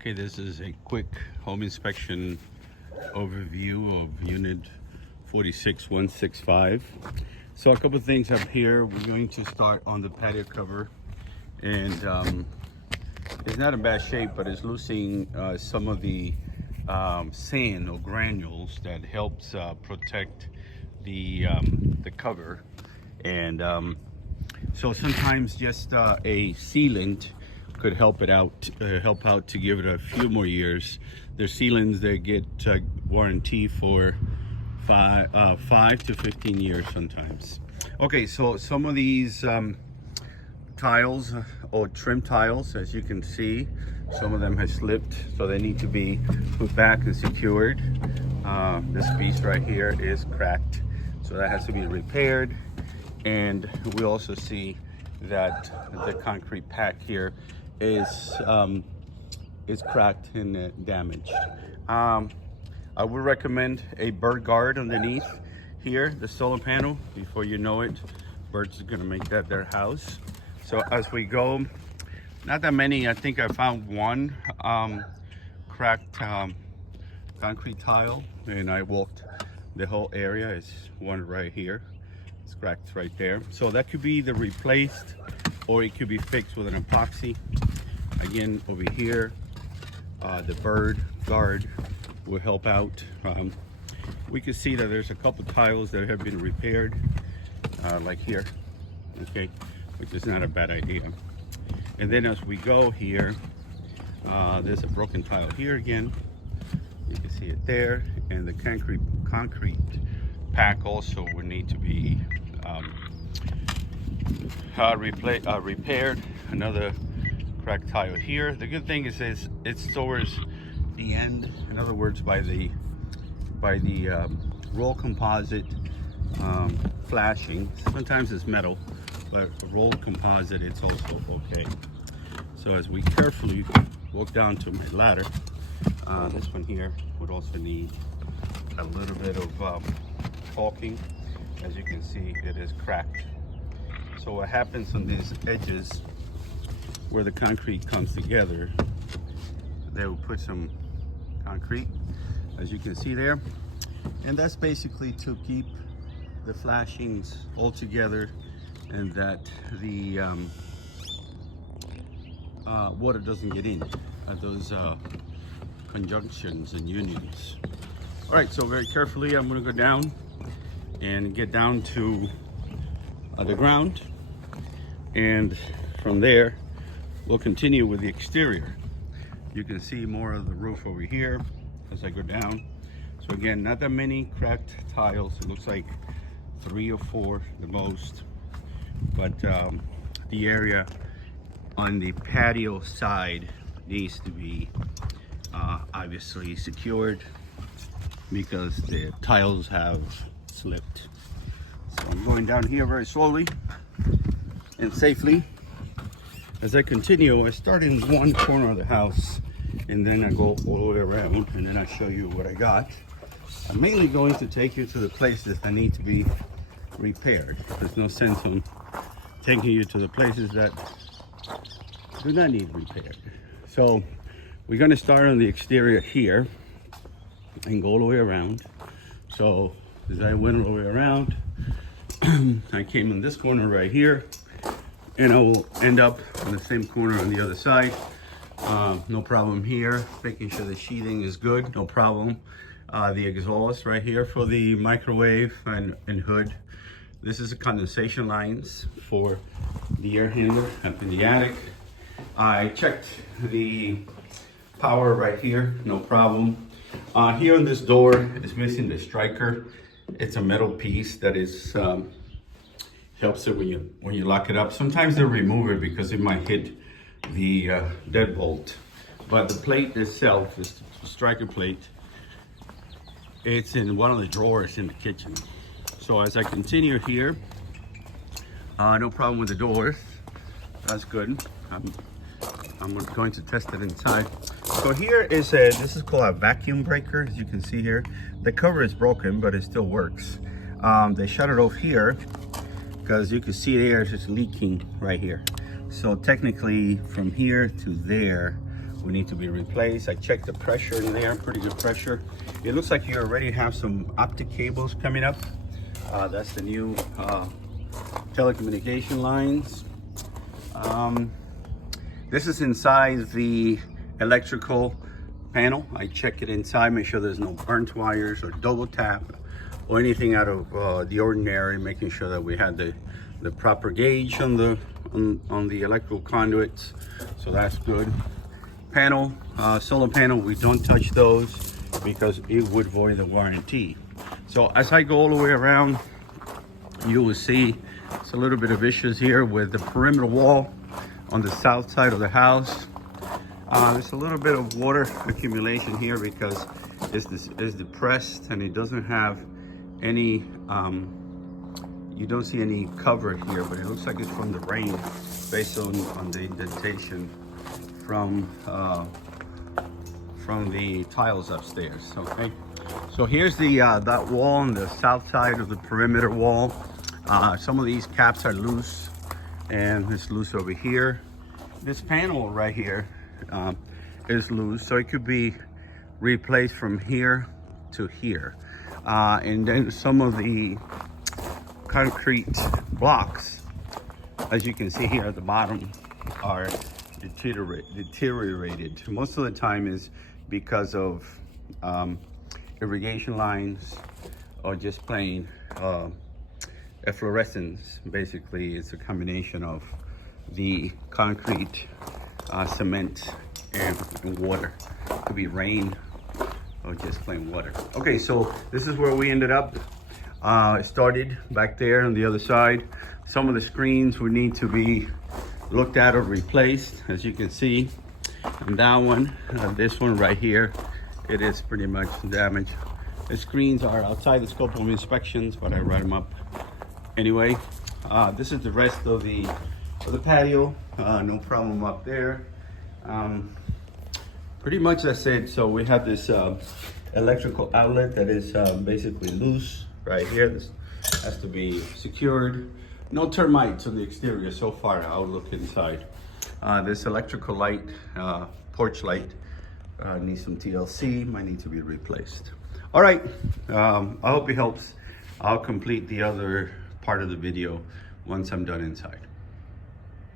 Okay, this is a quick home inspection overview of unit 46165. So a couple of things up here. We're going to start on the patio cover, and it's not in bad shape, but it's losing some of the sand or granules that helps protect the cover. And so sometimes just a sealant could help it out, help out to give it a few more years. There's sealants that get warranty for 5 to 15 years sometimes. Okay, so some of these tiles or trim tiles, as you can see, some of them have slipped, so they need to be put back and secured. This piece right here is cracked, so that has to be repaired. And we also see that the concrete pack here is cracked and damaged. I would recommend a bird guard underneath here, the solar panel. Before you know it, birds are gonna make that their house. So as we go, not that many. I think I found one cracked concrete tile, and I walked the whole area. It's one right here. It's cracked right there. So that could be either replaced or it could be fixed with an epoxy. Again, over here, the bird guard will help out. We can see that there's a couple tiles that have been repaired, like here, okay, which is not a bad idea. And then as we go here, there's a broken tile here again. You can see it there, and the concrete pack also would need to be repaired. Another cracked tile here. The good thing is it's towards the end. In other words, by the roll composite flashing. Sometimes it's metal, but roll composite, it's also okay. So as we carefully walk down to my ladder, this one here would also need a little bit of caulking. As you can see, it is cracked. So what happens on these edges where the concrete comes together, they will put some concrete, as you can see there, and that's basically to keep the flashings all together and that the water doesn't get in at those conjunctions and unions. All right, so very carefully I'm going to go down and get down to the ground, and from there we'll continue with the exterior. You can see more of the roof over here as I go down. So again, not that many cracked tiles. It looks like 3 or 4 the most, but the area on the patio side needs to be obviously secured because the tiles have slipped. So I'm going down here very slowly and safely. As I continue, I start in one corner of the house and then I go all the way around, and then I show you what I got. I'm mainly going to take you to the places that need to be repaired. There's no sense in taking you to the places that do not need repaired. So we're going to start on the exterior here and go all the way around. So as I went all the way around, I came in this corner right here, and I will end up on the same corner on the other side. No problem here. Making sure the sheathing is good, no problem. The exhaust right here for the microwave and hood. This is the condensation lines for the air handler up in the attic. I checked the power right here, no problem. Here on this door is missing the striker. It's a metal piece that is helps it when you lock it up. Sometimes they remove it because it might hit the deadbolt, but the plate itself, is the striker plate, it's in one of the drawers in the kitchen. So as I continue here, no problem with the doors. That's good. I'm going to test it inside. So here is this is called a vacuum breaker. As you can see here, the cover is broken, but it still works. They shut it off here because you can see the air is just leaking right here. So technically from here to there we need to be replaced. I checked the pressure in there, pretty good pressure. It looks like you already have some optic cables coming up. That's the new telecommunication lines. This is inside the electrical panel. I check it inside, make sure there's no burnt wires or double tap or anything out of the ordinary, making sure that we had the proper gauge on the electrical conduits. So that's good. Panel, solar panel, we don't touch those because it would void the warranty. So as I go all the way around, you will see it's a little bit of issues here with the perimeter wall on the south side of the house. There's a little bit of water accumulation here because it's depressed and it doesn't have any, you don't see any cover here, but it looks like it's from the rain based on the indentation from the tiles upstairs. Okay, so here's the that wall on the south side of the perimeter wall. Some of these caps are loose, and it's loose over here. This panel right here is loose, so it could be replaced from here to here. And then some of the concrete blocks, as you can see here at the bottom, are deteriorated. Most of the time is because of irrigation lines or just plain efflorescence. Basically, it's a combination of the concrete, cement, and water. It could be rain or just plain water. Okay, so this is where we ended up. It started back there on the other side. Some of the screens would need to be looked at or replaced, as you can see. And that one, this one right here, it is pretty much damaged. The screens are outside the scope of inspections, but I write them up anyway. This is the rest of the patio. No problem up there. Pretty much that's it. So we have this electrical outlet that is basically loose right here. This has to be secured. No termites on the exterior so far. I'll look inside. This electrical light, porch light, needs some TLC, might need to be replaced. All right, I hope it helps. I'll complete the other part of the video once I'm done inside.